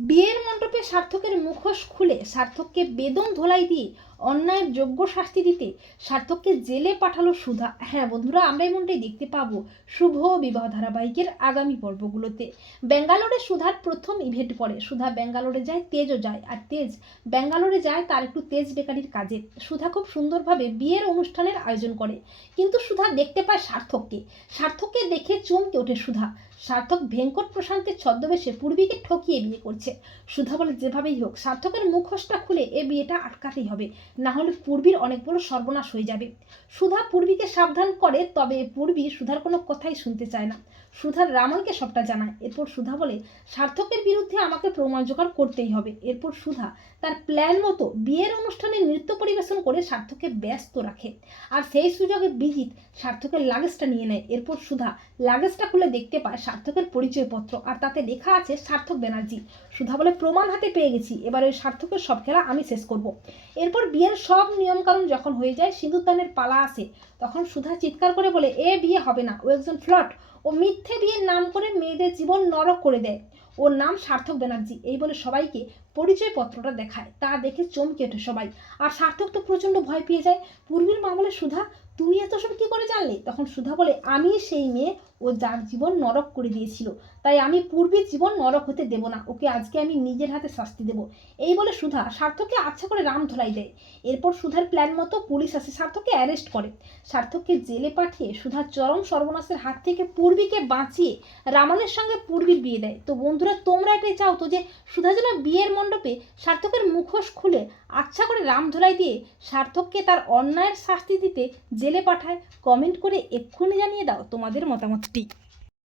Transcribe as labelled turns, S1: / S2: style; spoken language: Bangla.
S1: বিয়ের মণ্ডপে সার্থকের মুখোশ খুলে সার্থককে বেদম ধোলাই দিয়ে অন্যায়ের যোগ্য শাস্তি দিতে সার্থককে জেলে পাঠালো সুধা। হ্যাঁ বন্ধুরা, আমরা এমনটাই দেখতে পাবো শুভ বিবাহ ধারাবাহিকের আগামী পর্বগুলোতে। ব্যাঙ্গালোরে সুধার প্রথম ইভেন্ট পড়ে। সুধা ব্যাঙ্গালোরে যায়, তেজও যায়। আর তেজ, ব্যাঙ্গালোরে যায় তার একটু তেজ বেকারির কাজে। সুধা খুব সুন্দরভাবে বিয়ের অনুষ্ঠানের আয়োজন করে। কিন্তু সুধা দেখতে পায় সার্থককে। সার্থককে দেখে চমকে ওঠে সুধা। সার্থক ভেঙ্কট প্রশান্তের ছদ্মবেশে পূর্বীকে ঠকিয়ে বিয়ে করছে। সুধা বলে, যেভাবেই হোক, সার্থকের মুখোশটা খুলে এ বিয়েটা আটকাতেই হবে। না হলে পূর্বীর অনেক বড় সর্বনাশ হয়ে যাবে। সুধা পূর্বীকে সাবধান করে, তবে পূর্বী সুধার কোনো কথাই শুনতে চায় না। সুধার রামনকে সবটা জানায়। এরপর সুধা বলে, সার্থকের বিরুদ্ধে আমাকে প্রমাণ জোগাড় করতেই হবে। এরপর সুধা তার প্ল্যান মতো বিয়ের অনুষ্ঠানে নৃত্য পরিবেশন করে সার্থককে ব্যস্ত রাখে। আর সেই সুযোগে বিজিত সার্থকের লাগেজটা নিয়ে নেয়। এরপর সুধা লাগেজটা খুলে দেখতে পায় সার্থকের পরিচয়পত্র। আর তাতে লেখা আছে সার্থক ব্যানার্জি। সুধা বলে, প্রমাণ হাতে পেয়ে গেছি। এবার ওই সার্থকের সব খেলা আমি শেষ করব। এরপর বিয়ের সব নিয়মকানুন যখন হয়ে যায় সিঁদুরদানের পালা আসে তখন সুধা চিৎকার করে বলে, এ বিয়ে হবে না, ও একজন ফ্লট ও মিথ্যে বিয়ের নাম করে মেয়েদের জীবন নরক করে দেয়। ওর নাম সার্থক ব্যানার্জি। এই বলে সবাইকে পরিচয়পত্রটা দেখায়। তা দেখে চমকে ওঠে সবাই। আর সার্থক তো প্রচণ্ড ভয় পেয়ে যায়। পূর্বীর মা বলে সুধা, তুমি এত সব কী করে জানলে? তখন সুধা বলে, আমি সেই মেয়ে ও যার জীবন নরক করে দিয়েছিল। তাই আমি পূর্বীর জীবন নরক হতে দেব না। ওকে আজকে আমি নিজের হাতে শাস্তি দেব। এই বলে সুধা সার্থককে আচ্ছা করে রাম ধলাই দেয়। এরপর সুধার প্ল্যান মতো পুলিশ আসে সার্থককে অ্যারেস্ট করে। সার্থককে জেলে পাঠিয়ে সুধা চরম সর্বনাশের হাত থেকে পূর্বীকে বাঁচিয়ে রামনের সঙ্গে পূর্বীর বিয়ে দেয়। তো বন্ধুরা, তোমরা এটাই চাও তো যে সুধা যেন বিয়ের মণ্ডপে সার্থকের মুখোশ খুলে আচ্ছা করে রাম ধলাই দিয়ে সার্থককে তার অন্যায়ের শাস্তি দিতে জেলে পাঠায়। কমেন্ট করে এক্ষুনি জানিয়ে দাও তোমাদের মতামতটি।